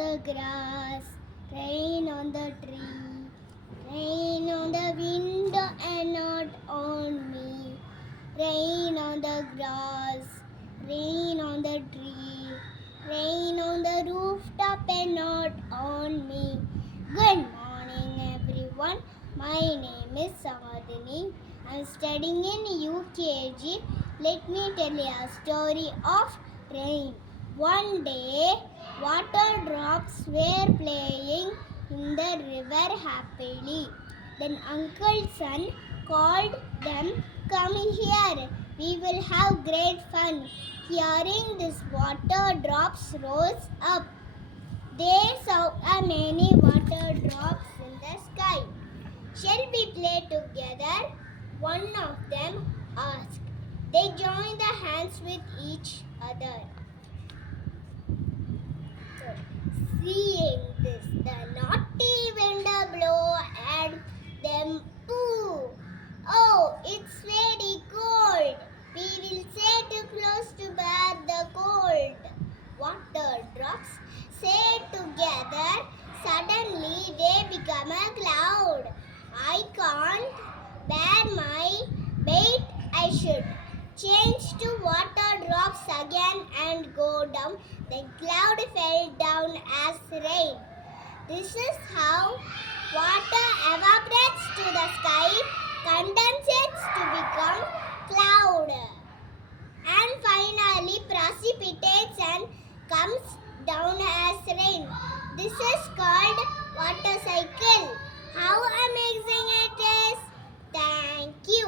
the grass, rain on the tree, rain on the window and not on me. Rain on the grass, rain on the tree, rain on the rooftop and not on me. Good morning everyone, my name is Aathini. I am studying in UKG. Let me tell you a story of rain. One day, water drops were playing in the river happily. Then Uncle's son called them, "Come here, we will have great fun." Hearing this, water drops rose up. They saw many water drops in the sky. "Shall we play together?" one of them asked. They joined their hands with each other. Seeing this, the naughty wind blew at them. "Ooh, oh, it's very cold. We will sit close to bear the cold." Water drops said together. Suddenly they become a cloud. "I can't bear my weight. I should change to water drops again and go down." The cloud fell down as rain. This is how water evaporates to the sky, condensates to become cloud, and finally precipitates and comes down as rain. This is called water cycle. How amazing it is! Thank you.